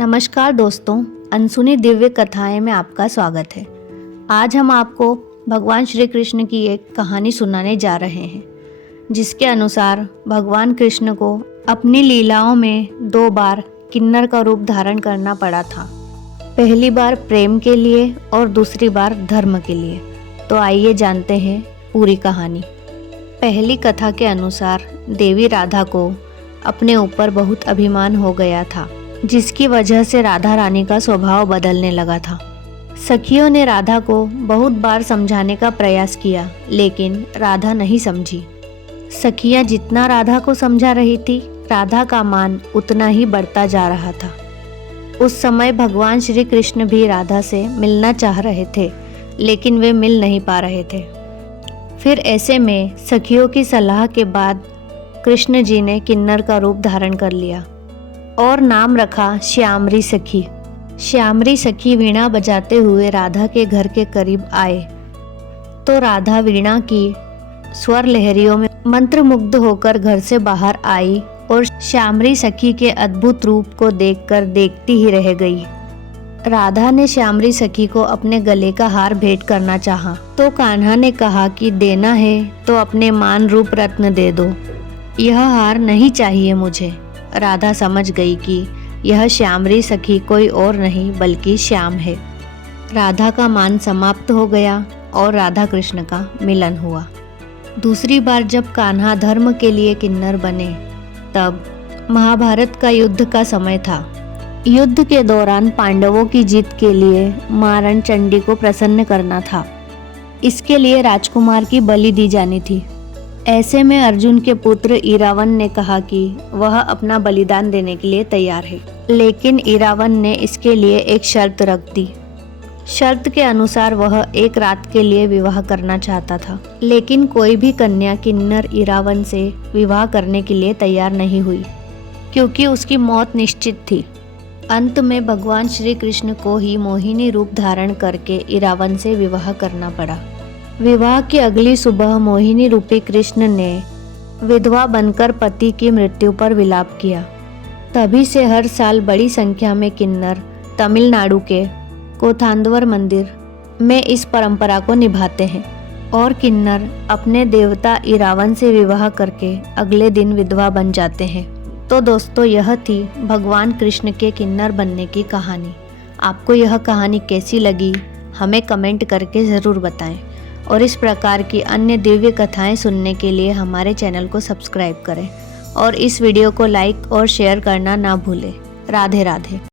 नमस्कार दोस्तों, अनसुनी दिव्य कथाएं में आपका स्वागत है। आज हम आपको भगवान श्री कृष्ण की एक कहानी सुनाने जा रहे हैं, जिसके अनुसार भगवान कृष्ण को अपनी लीलाओं में 2 बार किन्नर का रूप धारण करना पड़ा था। पहली बार प्रेम के लिए और दूसरी बार धर्म के लिए। तो आइए जानते हैं पूरी कहानी। पहली कथा के अनुसार देवी राधा को अपने ऊपर बहुत अभिमान हो गया था, जिसकी वजह से राधा रानी का स्वभाव बदलने लगा था। सखियों ने राधा को बहुत बार समझाने का प्रयास किया, लेकिन राधा नहीं समझी। सखियां जितना राधा को समझा रही थी, राधा का मान उतना ही बढ़ता जा रहा था। उस समय भगवान श्री कृष्ण भी राधा से मिलना चाह रहे थे, लेकिन वे मिल नहीं पा रहे थे। फिर ऐसे में सखियों की सलाह के बाद कृष्ण जी ने किन्नर का रूप धारण कर लिया और नाम रखा श्यामरी सखी। श्यामरी सखी वीणा बजाते हुए राधा के घर के करीब आए तो राधा वीणा की स्वर लहरियों में मंत्रमुग्ध होकर घर से बाहर आई और श्यामरी सखी के अद्भुत रूप को देखकर देखती ही रह गई। राधा ने श्यामरी सखी को अपने गले का हार भेंट करना चाहा, तो कान्हा ने कहा कि देना है तो अपने मान रूप रत्न दे दो, यह हार नहीं चाहिए मुझे। राधा समझ गई कि यह श्यामरी सखी कोई और नहीं बल्कि श्याम है। राधा का मान समाप्त हो गया और राधा कृष्ण का मिलन हुआ। दूसरी बार जब कान्हा धर्म के लिए किन्नर बने, तब महाभारत का युद्ध का समय था। युद्ध के दौरान पांडवों की जीत के लिए मारण चंडी को प्रसन्न करना था। इसके लिए राजकुमार की बलि दी जानी थी। ऐसे में अर्जुन के पुत्र इरावन ने कहा कि वह अपना बलिदान देने के लिए तैयार है, लेकिन इरावन ने इसके लिए एक शर्त रख दी। शर्त के अनुसार वह एक रात के लिए विवाह करना चाहता था, लेकिन कोई भी कन्या किन्नर इरावन से विवाह करने के लिए तैयार नहीं हुई, क्योंकि उसकी मौत निश्चित थी। अंत में भगवान श्री कृष्ण को ही मोहिनी रूप धारण करके इरावन से विवाह करना पड़ा। विवाह की अगली सुबह मोहिनी रूपी कृष्ण ने विधवा बनकर पति की मृत्यु पर विलाप किया। तभी से हर साल बड़ी संख्या में किन्नर तमिलनाडु के कोथांदवर मंदिर में इस परंपरा को निभाते हैं और किन्नर अपने देवता इरावन से विवाह करके अगले दिन विधवा बन जाते हैं। तो दोस्तों, यह थी भगवान कृष्ण के किन्नर बनने की कहानी। आपको यह कहानी कैसी लगी हमें कमेंट करके ज़रूर बताएं, और इस प्रकार की अन्य दिव्य कथाएं सुनने के लिए हमारे चैनल को सब्सक्राइब करें और इस वीडियो को लाइक और शेयर करना ना भूलें। राधे राधे।